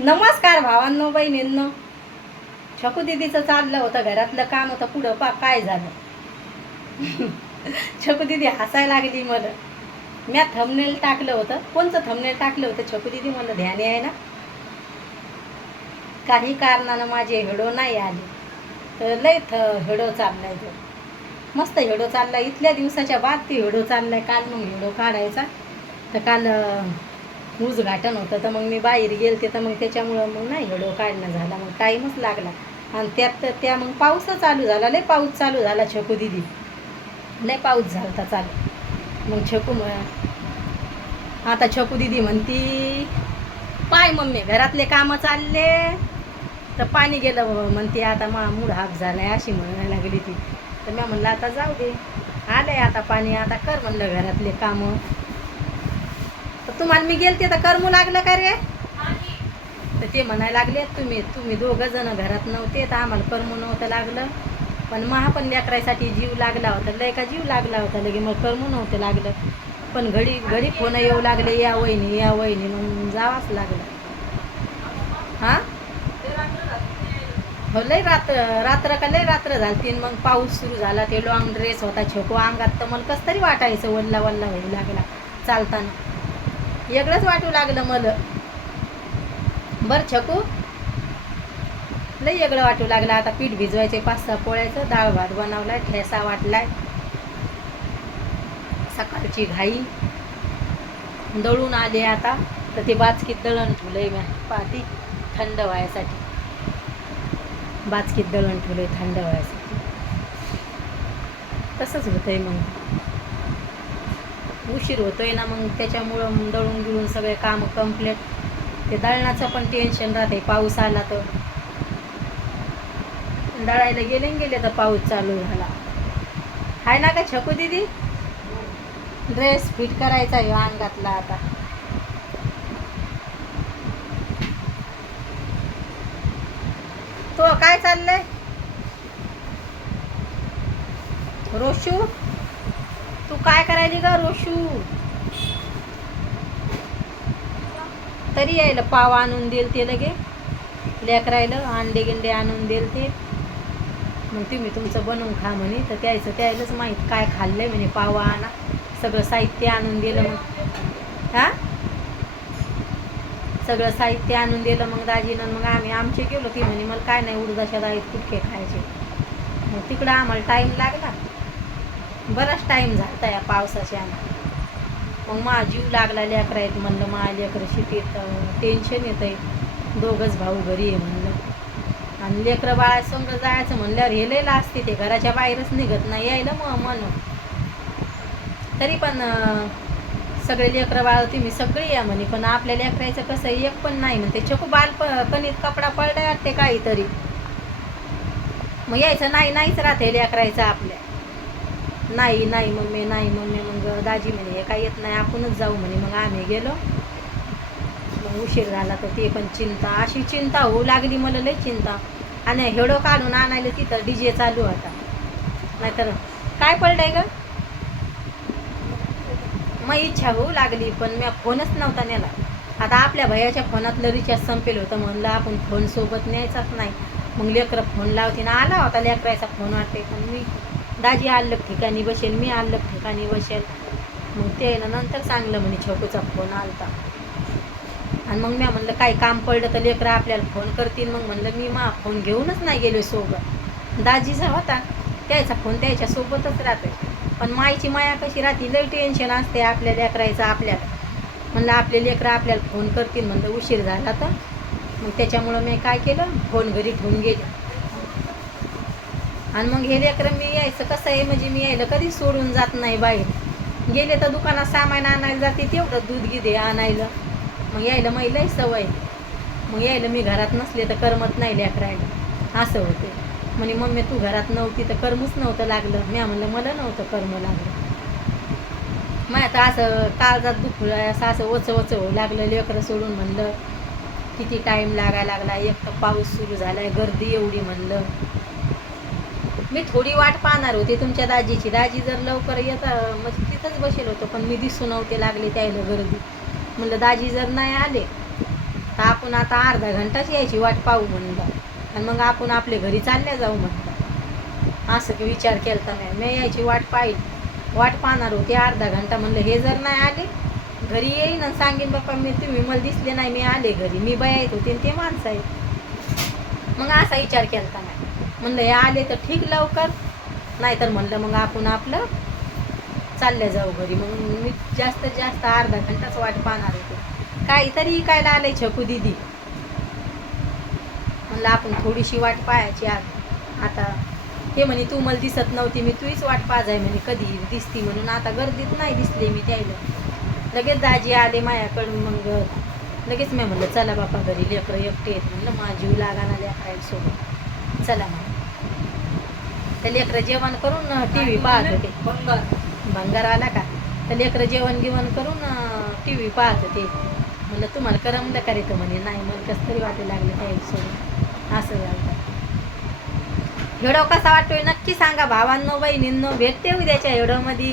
नमस्कार भावांनो बहिणींनो. छकू दीदीचं चाललं होतं घरातलं काम होतं पुढं काय झालं. छकू दीदी हसायला लागली. मला म्या थंबनेल टाकलं होतं. कोणचं थंबनेल टाकलं होतं छकू दीदी मला ध्यान आहे ना. काही कारणानं माझे व्हिडिओ नाही आले तर लय व्हिडिओ चाललाय. तो मस्त व्हिडिओ चाललाय. इथल्या दिवसाच्या बाद ते व्हिडिओ चाललाय. काल मग व्हिडिओ काढायचा तर काल उद्घाटन होतं तर मग मी बाहेर गेलते तर मग त्याच्यामुळं मग नाही व्हिडिओ काढणं झाला. मग टाईमच लागला आणि त्यात त्या मग पाऊसच चालू झाला. लय पाऊस चालू झाला छकू दीदी. लय पाऊस झाला चालू. मग आता छकू दीदी म्हणती पाय मम्मी घरातले कामं चालले तर पाणी गेलं म्हणते. आता मूड हाफ झालाय अशी म्हणायला लागली ती. तर मी म्हणलं आता जाऊ दे, आलंय आता पाणी, आता कर म्हणलं घरातले कामं. तर तुम्हाला मी गेलते तर करमू लागलं का रे. तर ते म्हणायला लागले तुम्ही दोघं जण घरात नव्हते तर आम्हाला करमू नव्हतं लागलं. पण महा पण लेकरायसाठी जीव लागला होता. लय का जीव लागला होता लगे. मग करमू नव्हतं लागलं. पण घडी फोन येऊ लागले, या वहिनी मग जावाच लागलं. हां हो, लय रात्र का लय रात्र झाली. मग पाऊस सुरू झाला. ते लॉंग ड्रेस होता छकू अंगात तर मला कसं तरी वाटायचं. वल्ला व्हायला लागला चालताना. वेगळंच वाटू लागलं मला. बरं छकू लय वेगळं वाटू लागलं. आता पीठ भिजवायचे 5-6 पोळ्याचं. डाळ भात बनवलाय, ठेसा वाटलाय. सकाळची घाई. दळून आले आता तर ते बाचकीत दळण ठेवलंय मी पाठी थंड व्हायसाठी. बाचकीत दळण ठेवलंय थंड व्हायसाठी. तसंच होतंय मग उशीर होतोय ना. मग त्याच्यामुळं दळून गिळून सगळे कामं कम्प्लीट. ते दळणाचं पण टेन्शन राहते. पाऊस आला तर दळायला गेले तर पाऊस चालू झाला. हाय ना का छकू दीदी. ड्रेस फिट करायचा आहे अंगातला आता. तो काय चाललंय रोशू. तू काय करायली ग रोशू. तरी यायला पाव आणून देईल ते लगे लेकरायला. अंडे गिंडे आणून देईल ते. मग तुम्ही तुमचं बनवून खा म्हणे. तर त्यायलाच माहीत काय खाल्लंय म्हणे. पावा आणा सगळं साहित्य आणून दिलं. मग हां सगळं साहित्य आणून दिलं मग दाजीनं. मग आम्ही आमचे गेलो. ती म्हणे मला काय नाही उडदाच्या डाळीत कुटके खायचे. मग तिकडं आम्हाला टाईम लागला. बराच टाईम झाला या पावसाच्या. मग माझा जीव लागला. लेकरं आहेत म्हणलं. माझ्या लेकरं शिटीत टेन्शन येतं आहे. दोघंच भाऊ घरी आहे म्हणलं. आणि लेकरं बाळासमोर जायचं म्हणल्यावर हे लय असते. ते घराच्या बाहेरच निघत नाही. यायला मग म्हणून तरी पण सगळे लेकरं बाळ तुम्ही सगळी या म्हणे. पण आपल्या लेकरायचं कसं एक पण नाही म्हणते. छकू कणीत कपडा पडलाय वाटते काहीतरी. मग यायचं नाहीच राहते लेकरायचं आपल्या. नाही मम्मी मग दाजी म्हणे हे काय येत नाही आपणच जाऊ म्हणे. मग आम्ही गेलो. मग उशीर झाला तर ते पण चिंता अशी चिंता होऊ लागली मला. लय चिंता. आणि हेडो काढून आणायला तिथं डीजे चालू होता. नाहीतर काय पडलंय ग. मग इच्छा होऊ लागली पण मी फोनच नव्हता नेला. आता आपल्या भैयाच्या फोनातलं रिचार्ज संपेल होतं. म्हणलं आपण फोन सोबत न्यायचाच नाही. मग लेकरं फोन लावते ना. आला होता लेकरायचा फोन वाटते. पण मी दाजी अलग ठिकाणी बसेल, मी अलग ठिकाणी बसेल. मग ते नंतर चांगलं म्हणे छकूचा फोन आलता. आणि मग मी म्हणलं काही काम पडलं तर लेकरं आपल्याला फोन करतील. मग म्हणलं मी फोन घेऊनच नाही गेलो सोबत. दाजीचा होता त्याचा फोन त्याच्यासोबतच राहते. पण मायची माया कशी राहते. लई टेन्शन असते आपल्या लेकरायचं आपल्याला. म्हणलं आपले लेकरं आपल्याला फोन करतील म्हणलं उशीर झाला तर. मग त्याच्यामुळं मी काय केलं फोन घरी ठेवून गेले. आणि मग हे लेकरं मी यायचं कसं आहे म्हणजे मी यायला कधी सोडून जात नाही बाहेर. गेले तर दुकानात सामान आणायला जाते. तेवढं दूध गिदे आणायला. मग यायला लई सवय. मग यायला मी घरात नसले तर करमत नाही लेकरायला असं होते. म्हणे मम्मी तू घरात नव्हती तर करमूच नव्हतं लागलं. मी म्हणलं मला नव्हतं करमू लागलं. मग आता असं काळजात दुखलं असं ओचं होऊ लागलं. लेकरं सोडून म्हणलं किती टाईम लागायला लागला. एक तर पाऊस सुरू झालाय, गर्दी एवढी म्हणलं. मी थोडी वाट पाहणार होते तुमच्या दाजीची. दाजी जर लवकर म्हणजे तिथंच बसेल होतं. पण मी दिसू नव्हते लागले त्याला गर्दी. म्हणलं दाजी जर नाही आले तर आपण आता अर्धा घंटाच यायची वाट पाहू म्हणलं आणि मग आपण आपल्या घरी चालल्या जाऊ म्हणलं. असं की विचार केला नाही मी, यायची वाट पाहणार होती अर्धा घंटा. म्हणलं हे जर नाही आले घरी येईन आणि सांगेन बाप्पा मी तुम्ही मला दिसले नाही, मी आले घरी, मी बाया येत होते ते माणसं आहेत. मग असा विचार केला नाही. म्हणलं हे आले तर ठीक लवकर, नाहीतर म्हणलं मग आपण आपलं चालल्या जाऊ घरी. मग मी जास्तीत जास्त अर्धा घंटाच वाट पाहणार होते. काहीतरी इकायला आलंय छकू दिदी, म्हणलं आपण थोडीशी वाट पाहायची आता. ते म्हणे तू मला दिसत नव्हती, मी तुझीच वाट पाहाय म्हणे कधी दिसती म्हणून. आता गर्दीत नाही दिसले मी त्याला. लगेच दाजी आले मायाकडून. मग लगेच मी म्हणलं चला बापा घरी, लेकरं एकटे आहेत म्हणलं, माझा जीव लागाना लेकरायला सोबत, चला मग. त्या लेकरं जेवण करून टी व्ही पाहत होते. भंगार आला का तर लेकरं जेवण करून टी व्ही पाहत होते. म्हणलं तुम्हाला करमलं का रे? तर म्हणे नाही, मला कसं तरी वाटायला लागलं त्याच्यासोबत. असं झालं. व्हिडिओ कसा वाटतोय नक्की सांगा भावांनो बहिणींनो. भेटते उद्याच्या व्हिडिओमध्ये.